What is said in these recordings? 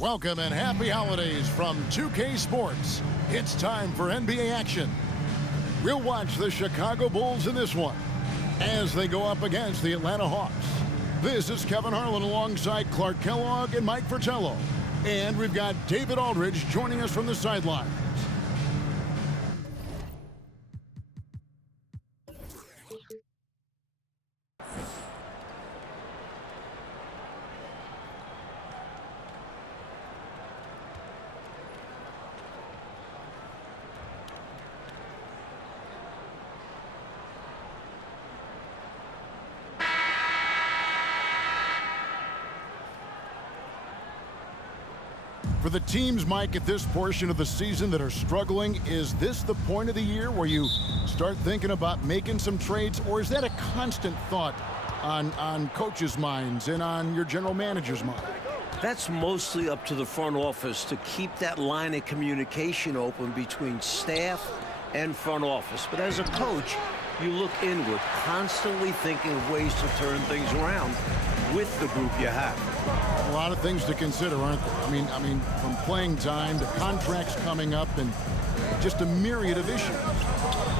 Welcome and happy holidays from 2K Sports. It's time for NBA action. We'll watch the Chicago Bulls in this one as they go up against the Atlanta Hawks. This is Kevin Harlan alongside Clark Kellogg and Mike Fratello. And we've got David Aldridge joining us from the sideline. For the teams, Mike, at this portion of the season that are struggling, is this the point of the year where you start thinking about making some trades, or is that a constant thought on coaches' minds and on your general manager's mind? That's mostly up to the front office to keep that line of communication open between staff and front office. But as a coach, you look inward, constantly thinking of ways to turn things around with the group you have. A lot of things to consider, aren't there? I mean, from playing time to contracts coming up and just a myriad of issues.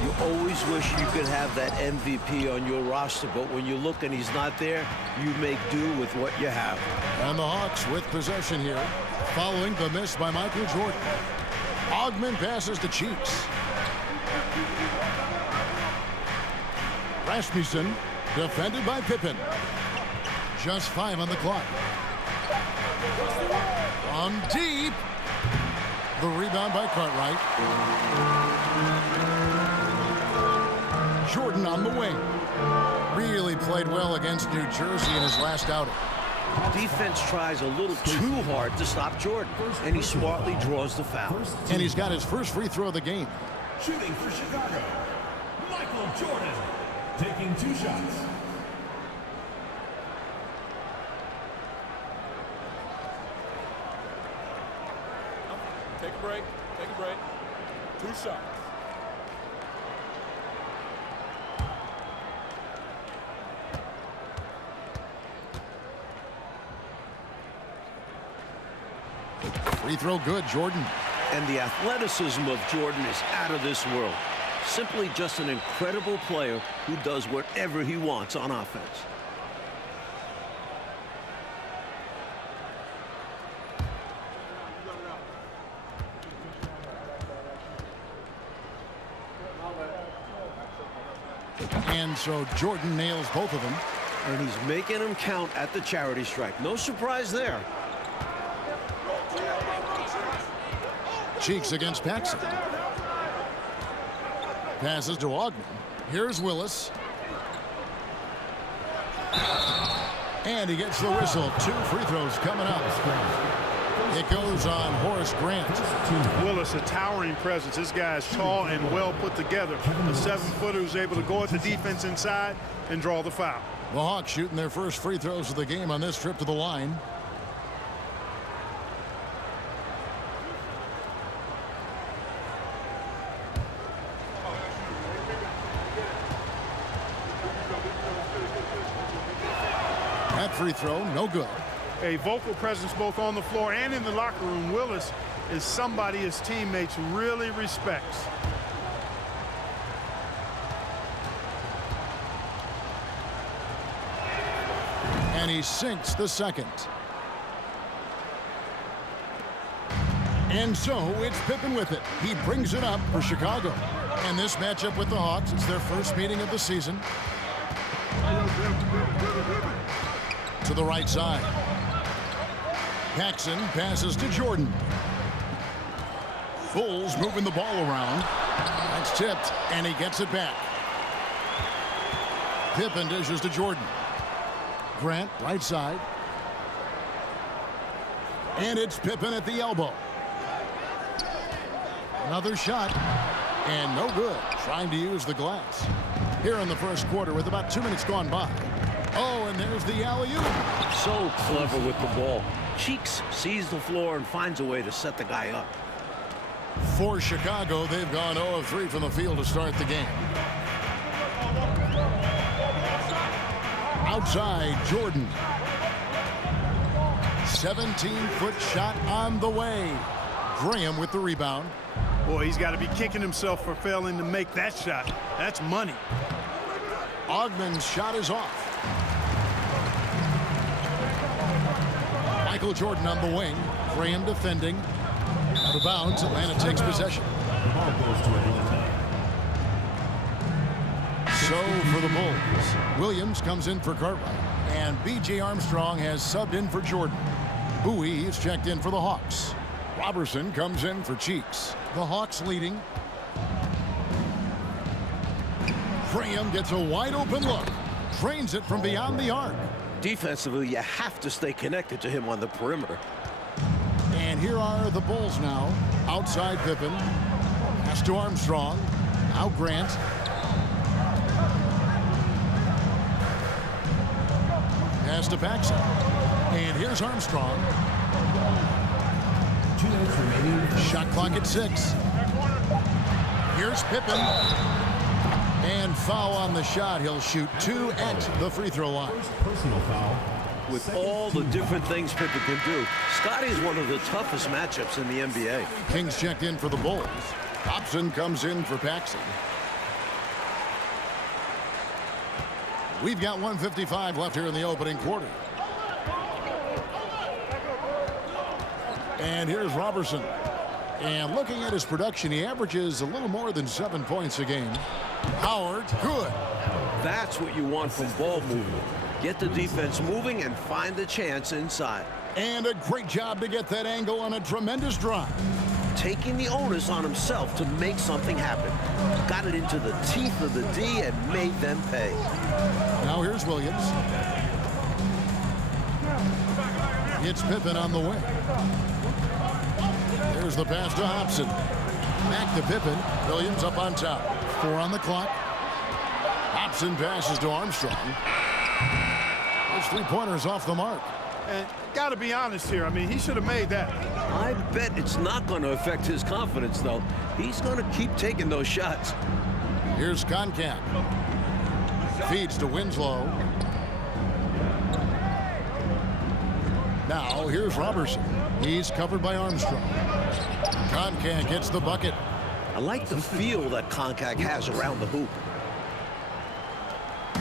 You always wish you could have that MVP on your roster, but when you look and he's not there, you make do with what you have. And the Hawks with possession here, following the miss by Michael Jordan. Ogman passes to Cheeks. Rasmussen defended by Pippen. Just 5 on the clock. From deep. The rebound by Cartwright. Jordan on the wing. Really played well against New Jersey in his last outing. Defense tries a little too hard to stop Jordan, and he smartly draws the foul. And he's got his first free throw of the game. Shooting for Chicago, Michael Jordan, taking 2 shots. Take a break. 2 shots. Free throw good, Jordan. And the athleticism of Jordan is out of this world. Simply just an incredible player who does whatever he wants on offense. And so Jordan nails both of them. And he's making them count at the charity stripe. No surprise there. Cheeks against Paxson. Passes to Ogman. Here's Willis. And he gets the whistle. 2 free throws coming up. It goes on Horace Grant. Willis, a towering presence. This guy is tall and well put together. The 7-footer who's able to go at the defense inside and draw the foul. The Hawks shooting their first free throws of the game on this trip to the line. That free throw, no good. A vocal presence both on the floor and in the locker room. Willis is somebody his teammates really respects. And he sinks the second. And so it's Pippen with it. He brings it up for Chicago. And this matchup with the Hawks, it's their first meeting of the season. To the right side. Paxson passes to Jordan. Bulls moving the ball around. That's tipped, and he gets it back. Pippen dishes to Jordan. Grant, right side. And it's Pippen at the elbow. Another shot, and no good. Trying to use the glass. Here in the first quarter with about 2 minutes gone by. Oh, and there's the alley-oop. So clever with the ball. Cheeks sees the floor and finds a way to set the guy up. For Chicago, they've gone 0 of 3 from the field to start the game. Outside, Jordan. 17-foot shot on the way. Graham with the rebound. Boy, he's got to be kicking himself for failing to make that shot. That's money. Ogman's shot is off. Michael Jordan on the wing. Graham defending. Out of bounds. Atlanta takes possession. The ball goes to Atlanta. So for the Bulls, Williams comes in for Cartwright, and B.J. Armstrong has subbed in for Jordan. Bowie is checked in for the Hawks. Robertson comes in for Cheeks. The Hawks leading. Graham gets a wide-open look. Drains it from beyond the arc. Defensively, you have to stay connected to him on the perimeter. And here are the Bulls now. Outside Pippen. Pass to Armstrong. Now Grant. Pass to Paxson. And here's Armstrong. 2 minutes remaining. Shot clock at 6. Here's Pippen. And foul on the shot. He'll shoot 2 at the free throw line. First personal foul. With all the different things Pippen can do, Scotty is one of the toughest matchups in the NBA. Kings checked in for the Bulls. Hobson comes in for Paxson. We've got 1:55 left here in the opening quarter. And here's Robertson. And looking at his production, he averages a little more than 7 points a game. Howard, good. That's what you want from ball movement. Get the defense moving and find the chance inside. And a great job to get that angle on a tremendous drive. Taking the onus on himself to make something happen. Got it into the teeth of the D and made them pay. Now here's Williams. It's Pippen on the wing. There's the pass to Hobson. Back to Pippen. Williams up on top. 4 on the clock. Hobson passes to Armstrong. Those 3-pointers off the mark. And got to be honest here. I mean, he should have made that. I bet it's not going to affect his confidence, though. He's going to keep taking those shots. Here's Koncak. Feeds to Winslow. Now here's Robertson. He's covered by Armstrong. Koncak gets the bucket. I like the feel that Koncak has around the hoop.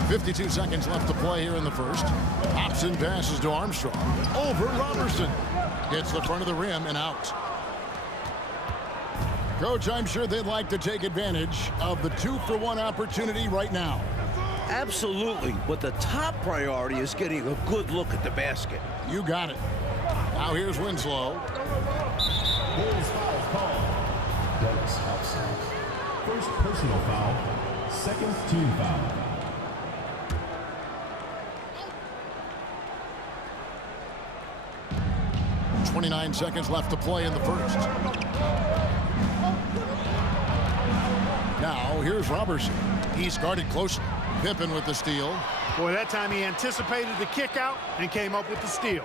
52 seconds left to play here in the first. Hobson passes to Armstrong. Over Robertson. Hits the front of the rim and out. Coach, I'm sure they'd like to take advantage of the 2-for-1 opportunity right now. Absolutely, but the top priority is getting a good look at the basket. You got it. Now here's Winslow. Bulls foul call. Douglas Hobson. First personal foul. Second team foul. 29 seconds left to play in the first. Now here's Robertson. He's guarded closely. Pippen with the steal. Boy, that time he anticipated the kick out and came up with the steal.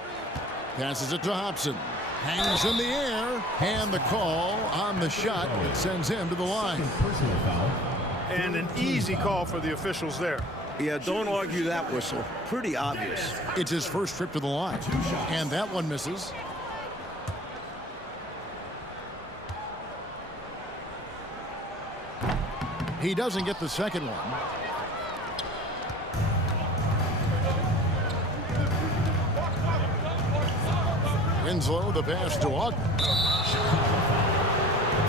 Passes it to Hobson. Hangs in the air. And the call on the shot that sends him to the line. Personal foul. And an easy call for the officials there. Yeah, don't argue that whistle. Pretty obvious. It's his first trip to the line. And that one misses. He doesn't get the second one. Winslow, the pass to Ogden.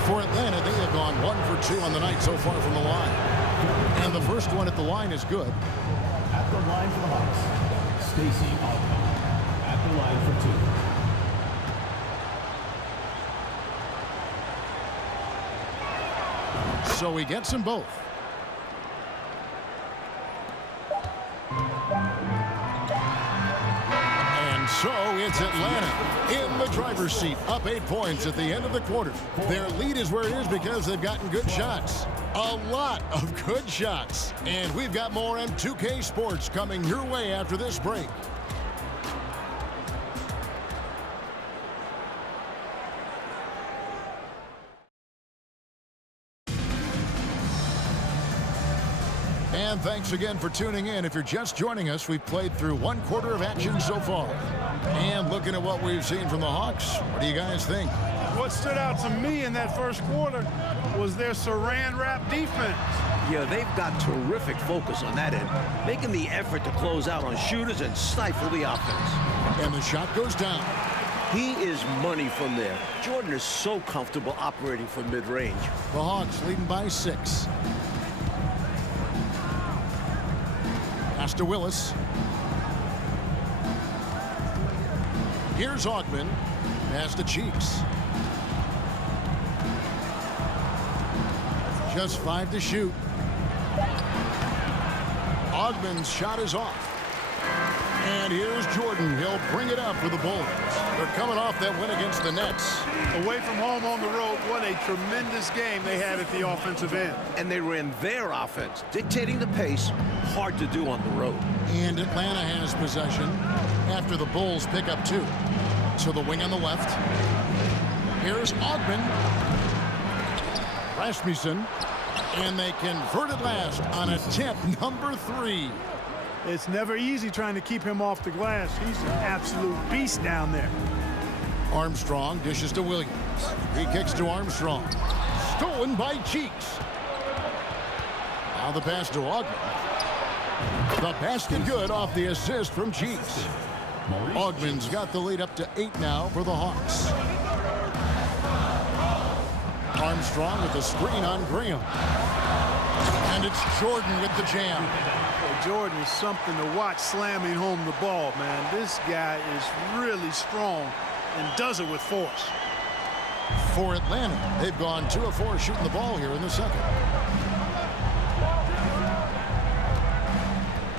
For Atlanta, they have gone 1 for 2 on the night so far from the line. And the first one at the line is good. At the line for the Hawks, Stacey Ogden. At the line for 2. So he gets them both. And so it's Atlanta in the driver's seat, up 8 points at the end of the quarter. Their lead is where it is because they've gotten good shots. A lot of good shots. And we've got more M2K Sports coming your way after this break. And thanks again for tuning in. If you're just joining us, we've played through 1 quarter of action so far. And looking at what we've seen from the Hawks, what do you guys think? What stood out to me in that first quarter was their saran wrap defense. Yeah, they've got terrific focus on that end, making the effort to close out on shooters and stifle the offense. And the shot goes down. He is money from there. Jordan is so comfortable operating from mid-range. The Hawks leading by 6. Pass to Willis. Here's Augman. Pass to Cheeks. Just 5 to shoot. Augman's shot is off. And here's Jordan. He'll bring it up for the Bulls. They're coming off that win against the Nets. Away from home on the road, what a tremendous game they had at the offensive end. And they ran their offense, dictating the pace. Hard to do on the road. And Atlanta has possession after the Bulls pick up 2. So the wing on the left. Here's Augman. Rasmussen. And they convert it last on attempt number 3. It's never easy trying to keep him off the glass. He's an absolute beast down there. Armstrong dishes to Williams. He kicks to Armstrong. Stolen by Cheeks. Now the pass to Augman. The basket good off the assist from Cheeks. Augman's got the lead up to 8 now for the Hawks. Armstrong with the screen on Graham. And it's Jordan with the jam. Well, Jordan is something to watch slamming home the ball, man. This guy is really strong and does it with force. For Atlanta, they've gone 2 of 4 shooting the ball here in the second.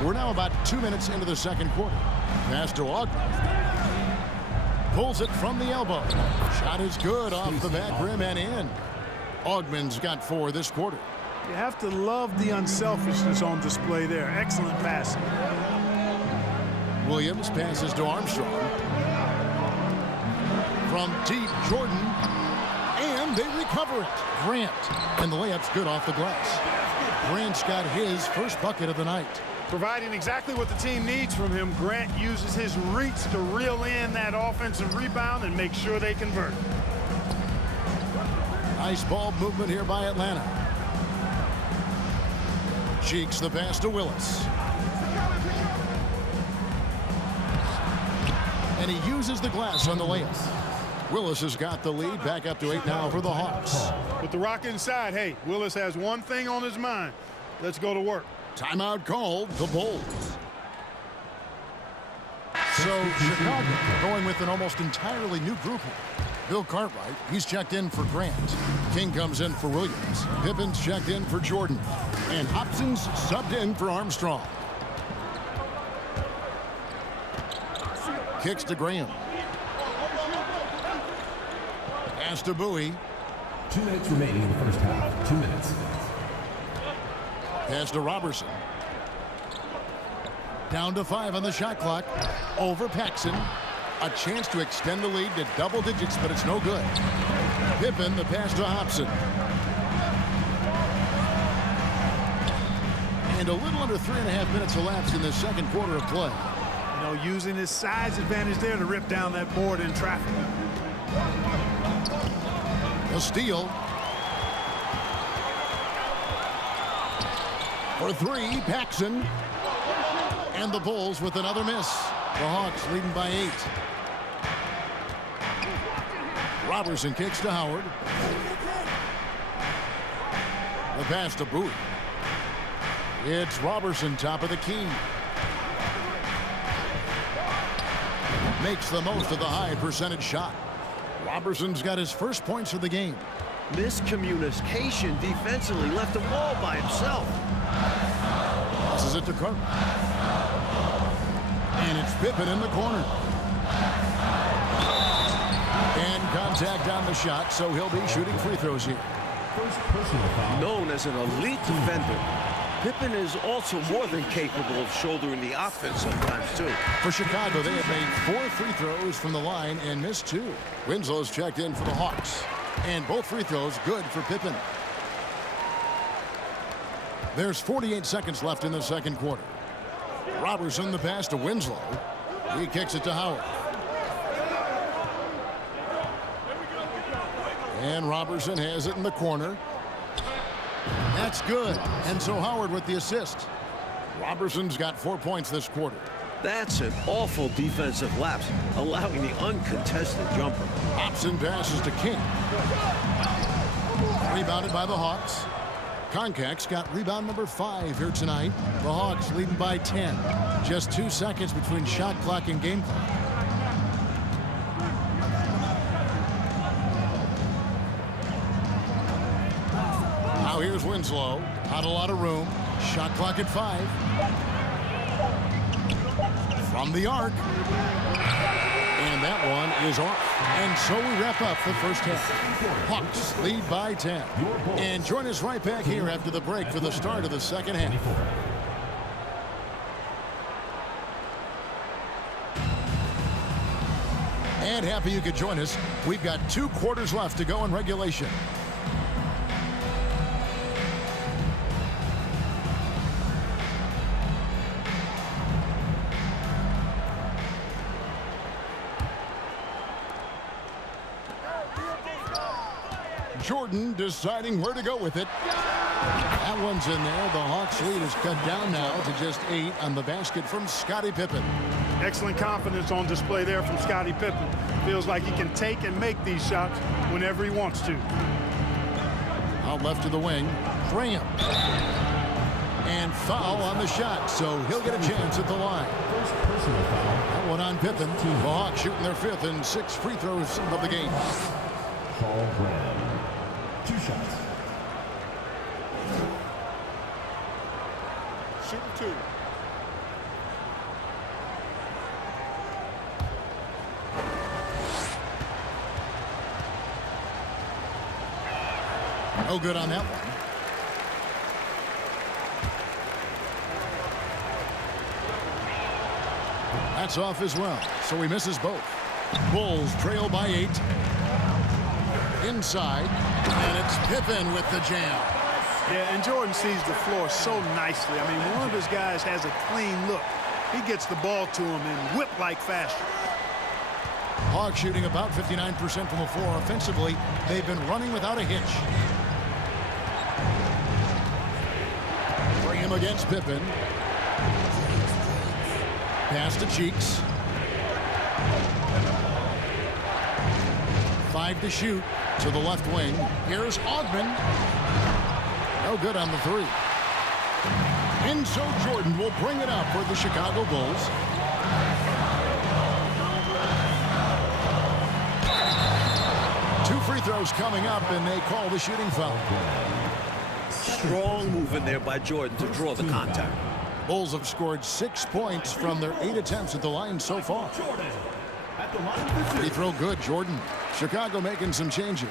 We're now about 2 minutes into the second quarter. Pass to Augman. Pulls it from the elbow. Shot is good off the back rim and in. Augman's got 4 this quarter. You have to love the unselfishness on display there. Excellent passing. Williams passes to Armstrong. From deep, Jordan. And they recover it. Grant. And the layup's good off the glass. Grant's got his first bucket of the night. Providing exactly what the team needs from him, Grant uses his reach to reel in that offensive rebound and make sure they convert. Nice ball movement here by Atlanta. Cheeks the pass to Willis. And he uses the glass on the layup. Willis has got the lead, back up to 8 now for the Hawks. With the rock inside, hey, Willis has one thing on his mind. Let's go to work. Timeout called, the Bulls. So Chicago going with an almost entirely new group here. Bill Cartwright, he's checked in for Grant. King comes in for Williams. Pippen's checked in for Jordan. And Hobson's subbed in for Armstrong. Kicks to Graham. Pass to Bowie. 2 minutes remaining in the first half. 2 minutes. Pass to Robertson. Down to 5 on the shot clock. Over Paxson. A chance to extend the lead to double digits, but it's no good. Pippen, the pass to Hobson. And a little under 3.5 minutes elapsed in the second quarter of play. You know, using his size advantage there to rip down that board in traffic. A steal. For 3, Paxson. And the Bulls with another miss. The Hawks leading by 8. Robertson kicks to Howard. The pass to Bowie. It's Robertson, top of the key. Makes the most of the high percentage shot. Robertson's got his first points of the game. Miscommunication defensively, left him all by himself. Passes it to Carter. And it's Pippen in the corner. And contact on the shot, so he'll be shooting free throws here. Known as an elite defender, Pippen is also more than capable of shouldering the offense sometimes, too. For Chicago, they have made 4 free throws from the line and missed 2. Winslow's checked in for the Hawks. And both free throws good for Pippen. There's 48 seconds left in the second quarter. Robertson the pass to Winslow. He kicks it to Howard. And Robertson has it in the corner. That's good. And so Howard with the assist. Robertson's got 4 points this quarter. That's an awful defensive lapse, allowing the uncontested jumper. Hobson passes to King. Rebounded by the Hawks. Koncak's got rebound number 5 here tonight. The Hawks leading by 10. Just 2 seconds between shot clock and game clock. Now here's Winslow. Not a lot of room. Shot clock at 5. From the arc. And that one is off. And so we wrap up the first half. Hawks lead by 10. And join us right back here after the break for the start of the second half. And happy you could join us. We've got 2 quarters left to go in regulation. Jordan deciding where to go with it. That one's in there. The Hawks lead is cut down now to just 8 on the basket from Scottie Pippen. Excellent confidence on display there from Scottie Pippen. Feels like he can take and make these shots whenever he wants to. Out left to the wing. Graham. And foul on the shot, so he'll get a chance at the line. That one on Pippen. The Hawks shooting their 5th and 6th free throws of the game. Paul Graham. 2 shots. Shooting 2. No good on that one. That's off as well, so he misses both. Bulls trail by 8. Inside, and it's Pippen with the jam. Yeah, and Jordan sees the floor so nicely. I mean, one of his guys has a clean look. He gets the ball to him in whip-like fashion. Hawks shooting about 59% from the floor offensively. They've been running without a hitch. Bring him against Pippen. Pass to Cheeks. 5 to shoot to the left wing. Here's Ogman. No good on the 3. And so Jordan will bring it up for the Chicago Bulls. Two free throws coming up, and they call the shooting foul. Strong move in there by Jordan to draw the contact. Bulls have scored 6 points from their 8 attempts at the line so far. Free throw good, Jordan. Chicago making some changes.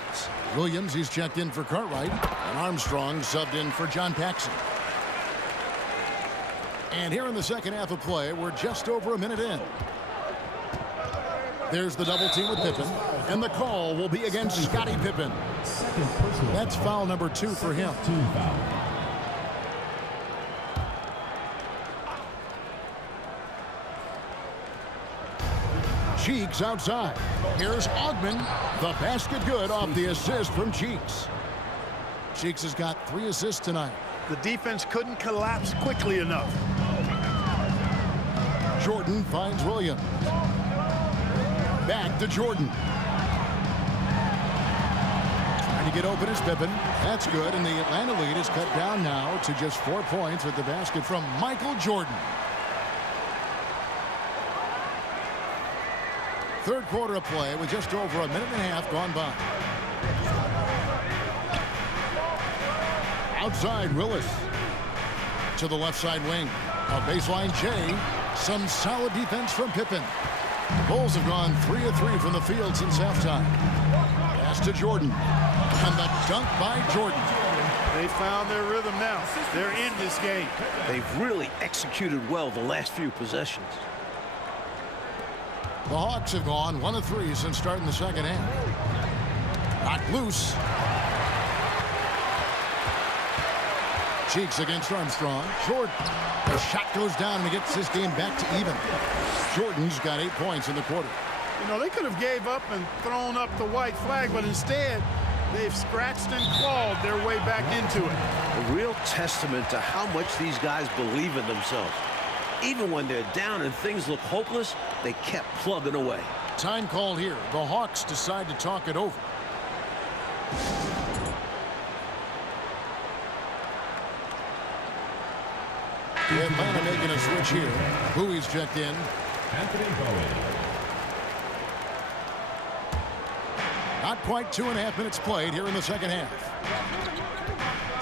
Williams, he's checked in for Cartwright, and Armstrong subbed in for John Paxson. And here in the second half of play, we're just over a minute in. There's the double team with Pippen, and the call will be against Scottie Pippen. That's foul number 2 for him. Cheeks outside. Here's Ogman. The basket good off the assist from Cheeks. Cheeks has got 3 assists tonight. The defense couldn't collapse quickly enough. Jordan finds Williams. Back to Jordan. Trying to get open is Pippen. That's good, and the Atlanta lead is cut down now to just 4 points with the basket from Michael Jordan. Third quarter of play with just over a minute and a half gone by. Outside, Willis. To the left side wing. A baseline J. Some solid defense from Pippen. Bulls have gone 3 of 3 from the field since halftime. Pass to Jordan. And the dunk by Jordan. They found their rhythm now. They're in this game. They've really executed well the last few possessions. The Hawks have gone 1 of 3 since starting the second half. Knocked loose. Cheeks against Armstrong. Jordan. The shot goes down and he gets this game back to even. Jordan's got 8 points in the quarter. You know, they could have gave up and thrown up the white flag, but instead They've scratched and clawed their way back into it. A real testament to how much these guys believe in themselves. Even when they're down and things look hopeless, they kept plugging away. Time called here. The Hawks decide to talk it over. Atlanta making a switch here. Bowie's checked in. Anthony Bowie. Not quite 2.5 minutes played here in the second half.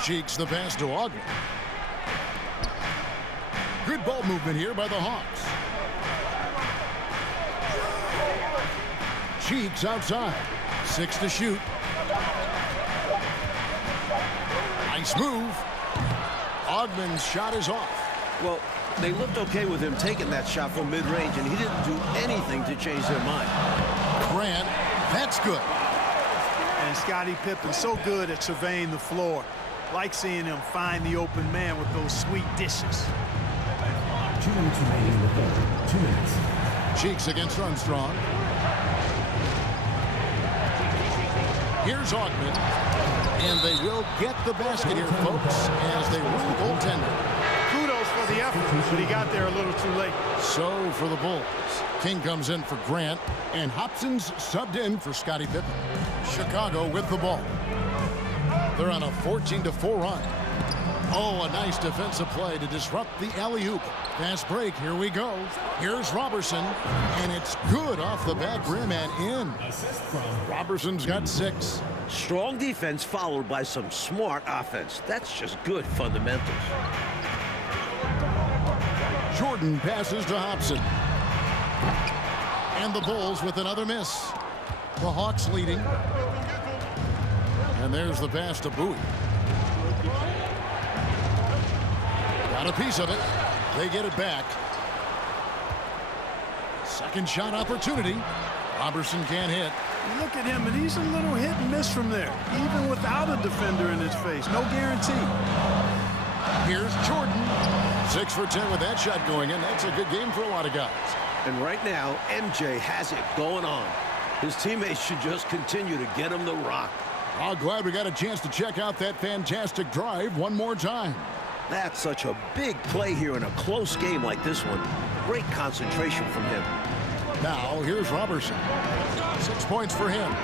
Cheeks the pass to Ogden. Good ball movement here by the Hawks. Cheeks outside. 6 to shoot. Nice move. Ogden's shot is off. Well, they looked okay with him taking that shot from mid-range, and he didn't do anything to change their mind. Grant, that's good. And Scottie Pippen's so good at surveying the floor. Like seeing him find the open man with those sweet dishes. 2 minutes remaining in the third. 2 minutes. Cheeks against Armstrong. Here's Ogden. And they will get the basket here, folks, as they run the goaltender. Kudos for the effort, but he got there a little too late. So for the Bulls, King comes in for Grant, and Hobson's subbed in for Scottie Pippen. Chicago with the ball. They're on a 14-4 run. Oh, a nice defensive play to disrupt the alley-oop. Fast break, here we go. Here's Robertson, and it's good off the back rim and in. Assist from Robertson's got 6. Strong defense followed by some smart offense. That's just good fundamentals. Jordan passes to Hobson. And the Bulls with another miss. The Hawks leading. And there's the pass to Bowie. Got a piece of it. They get it back. Second shot opportunity. Robertson can't hit. Look at him, and he's a little hit and miss from there, even without a defender in his face. No guarantee. Here's Jordan. 6 for 10 with that shot going in. That's a good game for a lot of guys. And right now, MJ has it going on. His teammates should just continue to get him the rock. Oh, glad we got a chance to check out that fantastic drive one more time. That's such a big play here in a close game like this one. Great concentration from him. Now, here's Robertson. 6 points for him.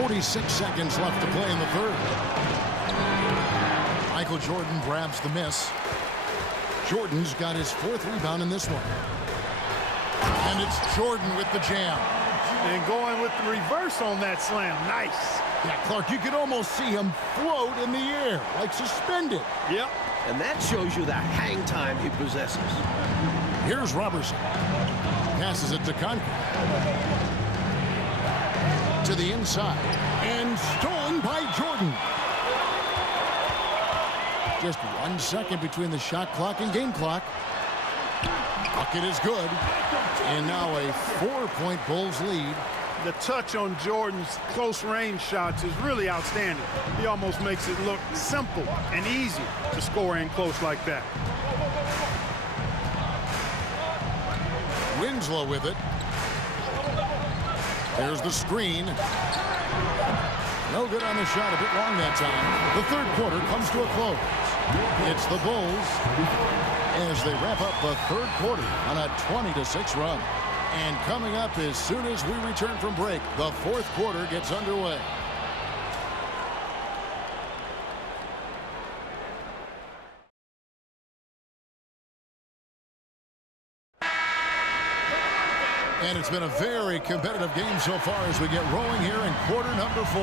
46 seconds left to play in the third. Michael Jordan grabs the miss. Jordan's got his 4th rebound in this one. And it's Jordan with the jam. And going with the reverse on that slam. Nice. Yeah, Clark, you could almost see him float in the air, like suspended. Yep. And that shows you the hang time he possesses. Here's Robertson. Passes it to Conklin. To the inside. And stolen by Jordan. Just 1 second between the shot clock and game clock. Bucket is good. And now a 4-point Bulls lead. The touch on Jordan's close range shots is really outstanding. He almost makes it look simple and easy to score in close like that. Winslow with it. There's the screen. No good on the shot, a bit long that time. The third quarter comes to a close. It's the Bulls as they wrap up the third quarter on a 20-6 run. And coming up as soon as we return from break, the fourth quarter gets underway. And it's been a very competitive game so far as we get rolling here in quarter number 4.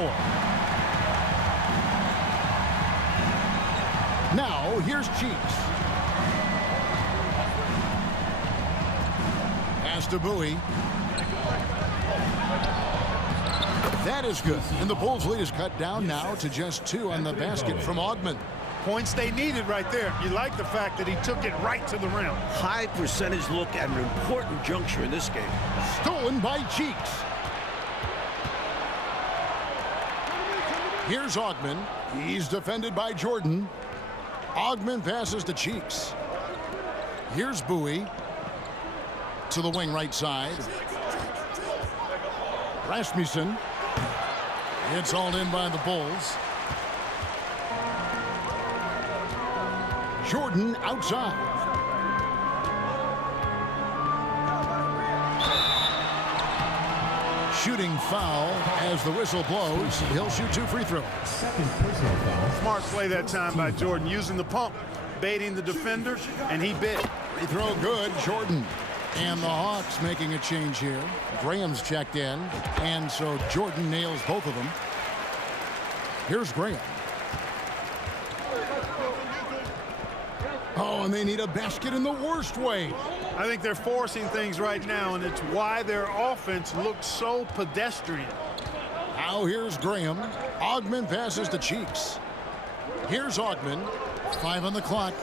Now, here's Cheeks. Pass to Bowie. That is good. And the Bulls' lead is cut down now to just 2 on the basket from Ogden. Points they needed right there. You like the fact that he took it right to the rim. High percentage look at an important juncture in this game. Stolen by Cheeks. Here's Ogden. He's defended by Jordan. Ogden passes to Cheeks. Here's Bowie to the wing right side. Rasmussen. It's hauled in by the Bulls. Jordan outside. Shooting foul as the whistle blows. He'll shoot 2 free throws. Second personal foul. Smart play that time by Jordan, using the pump, baiting the defender, and he bit. Free throw good, Jordan. And the Hawks making a change here. Graham's checked in, and so Jordan nails both of them. Here's Graham. Oh, and they need a basket in the worst way. I think they're forcing things right now, and it's why their offense looks so pedestrian. Now here's Graham. Ogman passes to Cheeks. Here's Ogman. 5 on the clock.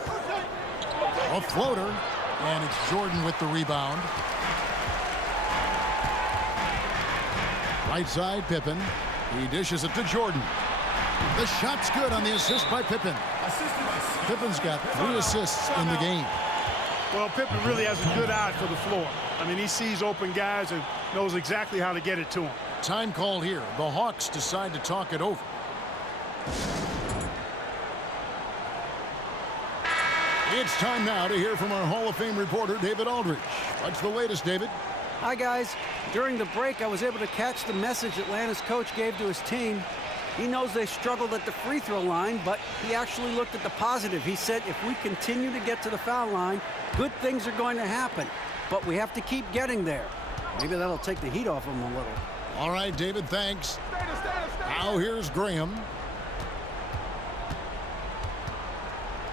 A floater, and it's Jordan with the rebound. Right side, Pippen. He dishes it to Jordan. The shot's good on the assist by Pippen. Pippen's got 3 assists in the game. Well, Pippen really has a good eye for the floor. I mean, he sees open guys and knows exactly how to get it to them. Time called here. The Hawks decide to talk it over. It's time now to hear from our Hall of Fame reporter, David Aldridge. What's the latest, David? Hi, guys. During the break, I was able to catch the message Atlanta's coach gave to his team. He knows they struggled at the free throw line, but he actually looked at the positive. He said, if we continue to get to the foul line, good things are going to happen. But we have to keep getting there. Maybe that'll take the heat off them a little. All right, David, thanks. Now here's Graham.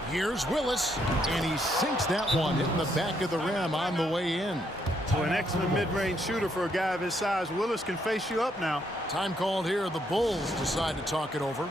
Here's Willis, and he sinks that one, hitting the back of the rim on the way in. So an excellent mid-range shooter for a guy of his size. Willis can face you up now. Time called here. The Bulls decide to talk it over.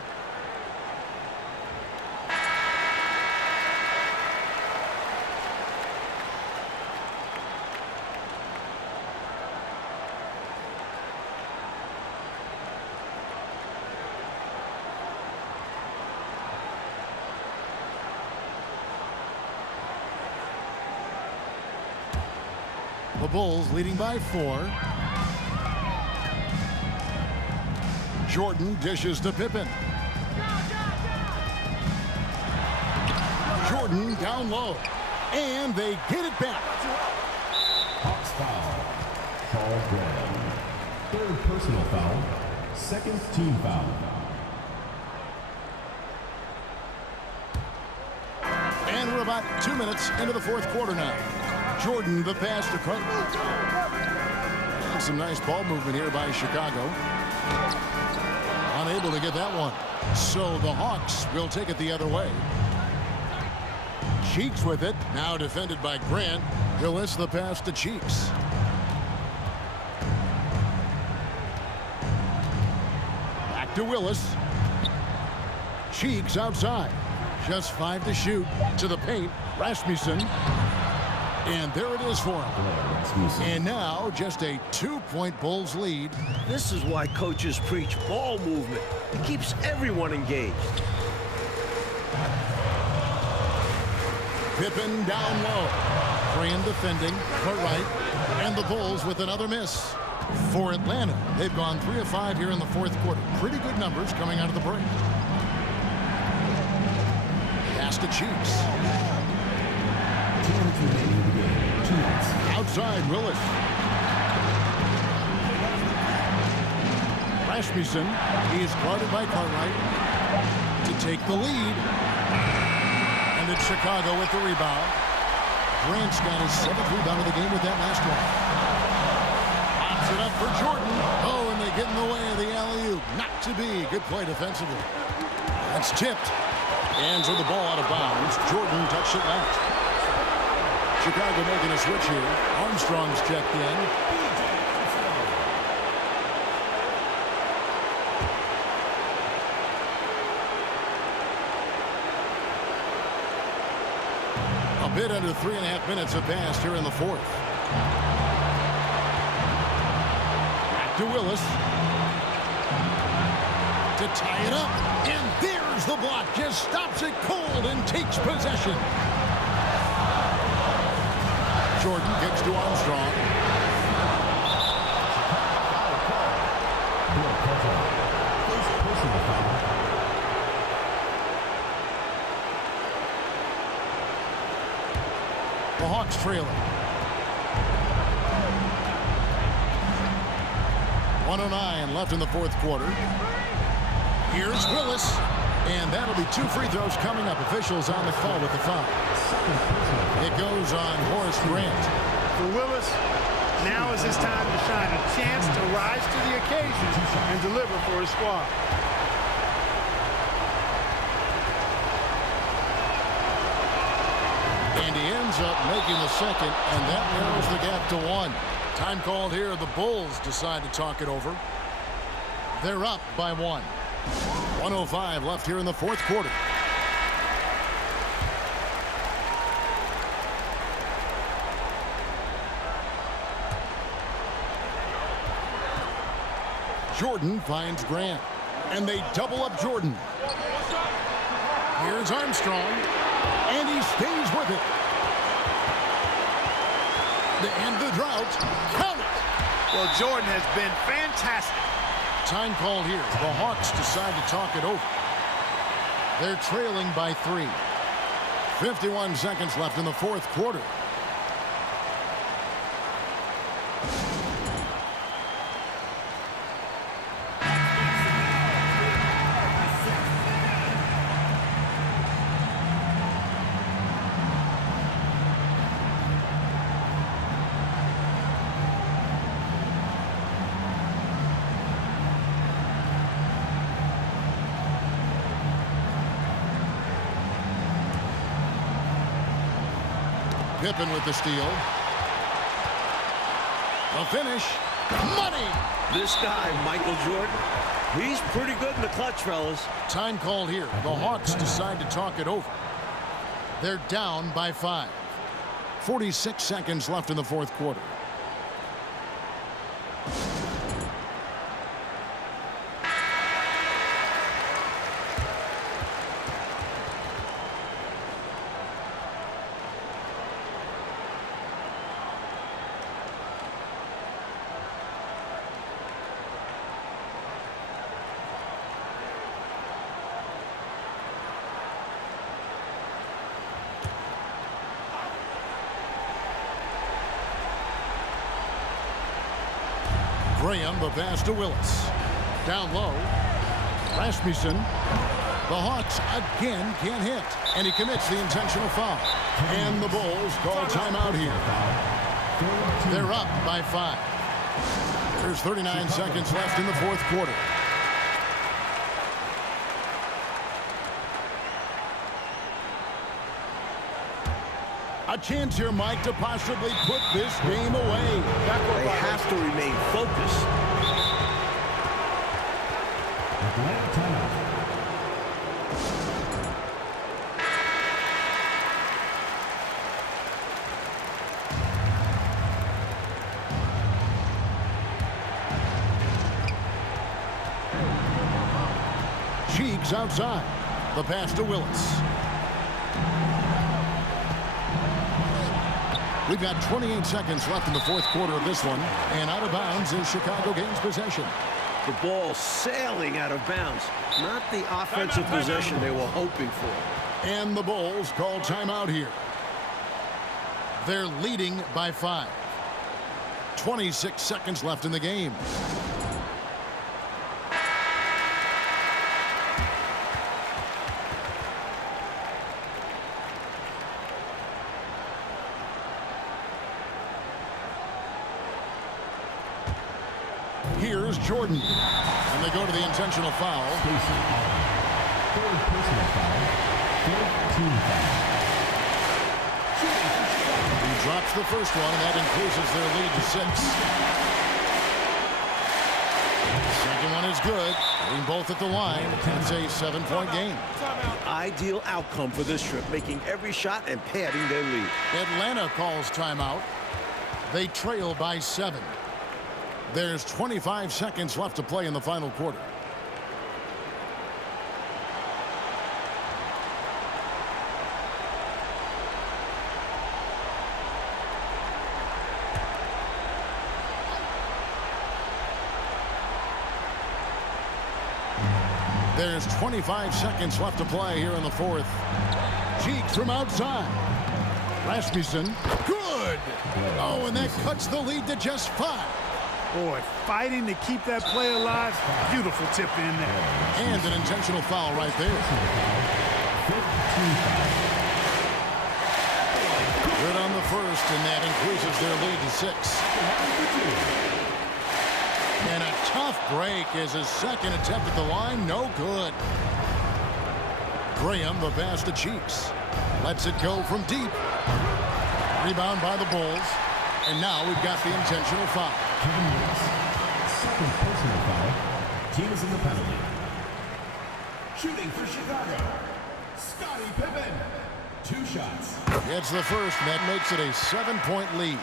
The Bulls leading by 4. Jordan dishes to Pippen. Jordan down low. And they get it back. Hawks foul. Paul Graham. Third personal foul. Second team foul. And we're about 2 minutes into the fourth quarter now. Jordan, the pass to Carter. And some nice ball movement here by Chicago. Unable to get that one. So the Hawks will take it the other way. Cheeks with it. Now defended by Grant. Willis the pass to Cheeks. Back to Willis. Cheeks outside. Just 5 to shoot. To the paint. Rasmussen. And there it is for him. And now just a 2-point Bulls lead. This is why coaches preach ball movement. It keeps everyone engaged. Pippen down low. Graham defending. Right. And the Bulls with another miss. For Atlanta, they've gone 3 of 5 here in the fourth quarter. Pretty good numbers coming out of the break. Pass to Cheeks. Outside, Willis. Rasmussen. He is guarded by Cartwright to take the lead. And it's Chicago with the rebound. Grant's got his 7th rebound of the game with that last one. Pops it up for Jordan. Oh, and they get in the way of the alley-oop. Not to be. Good play defensively. That's tipped. And so the ball out of bounds. Jordan touched it last. Chicago making a switch here. Armstrong's checked in. A bit under 3.5 minutes have passed here in the fourth. Back to Willis. To tie it up. And there's the block. Just stops it cold and takes possession. Jordan kicks to Armstrong. Hawks trailing. 1:09 left in the fourth quarter. Here's Willis. And that'll be 2 free throws coming up. Officials on the call with the foul. It goes on Horace Grant. For Willis, now is his time to shine. A chance to rise to the occasion and deliver for his squad. And he ends up making the second, and that narrows the gap to 1. Time called here. The Bulls decide to talk it over. They're up by 1. 1:05 left here in the fourth quarter. Jordan finds Grant, and they double up Jordan. Here's Armstrong, and he stays with it. To end the drought, count it. Well, Jordan has been fantastic. Time called here. The Hawks decide to talk it over. They're trailing by 3. 51 seconds left in the fourth quarter. Pippen with the steal. The finish. Money! This guy, Michael Jordan, he's pretty good in the clutch, fellas. Time called here. The Hawks decide to talk it over. They're down by 5. 46 seconds left in the fourth quarter. Graham, the pass to Willis. Down low. Rasmussen. The Hawks again can't hit. And he commits the intentional foul. And the Bulls call timeout here. They're up by 5. There's 39 seconds left in the fourth quarter. A chance here, Mike, to possibly put this game away. They have to remain focused. Cheeks outside. The pass to Willis. We've got 28 seconds left in the fourth quarter of this one. And out of bounds is Chicago gains possession. The ball sailing out of bounds. Not the offensive possession they were hoping for. And the Bulls call timeout here. They're leading by 5. 26 seconds left in the game. Here's Jordan. And they go to the intentional foul. He drops the first one, and that increases their lead to 6. The second one is good. Hitting both at the line. It's a 7-point game. The ideal outcome for this trip, making every shot and padding their lead. Atlanta calls timeout. They trail by 7. There's 25 seconds left to play in the final quarter. There's 25 seconds left to play here in the fourth. Cheeks from outside. Rasmussen, good. Oh, and that cuts the lead to just 5. Boy, fighting to keep that play alive. Beautiful tip in there. And an intentional foul right there. Good on the first, and that increases their lead to 6. And a tough break as his second attempt at the line, no good. Graham, the pass to Cheeks. Lets it go from deep. Rebound by the Bulls. And now we've got the intentional foul. Second personal foul. Team is in the penalty. Shooting for Chicago, Scottie Pippen. 2 shots. It's the first, and that makes it a 7-point lead.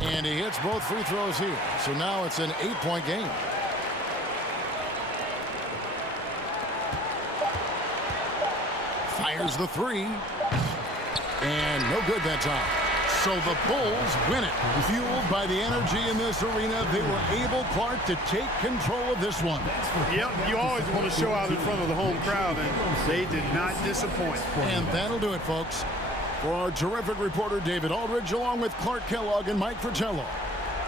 And he hits both free throws here. So now it's an 8-point game. Fires the 3. And no good that time. So the Bulls win it. Fueled by the energy in this arena, they were able, Clark, to take control of this one. Yep, you always want to show out in front of the home crowd, and they did not disappoint. And that'll do it, folks. For our terrific reporter, David Aldridge, along with Clark Kellogg and Mike Fratello,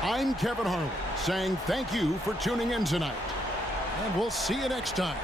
I'm Kevin Harlan, saying thank you for tuning in tonight. And we'll see you next time.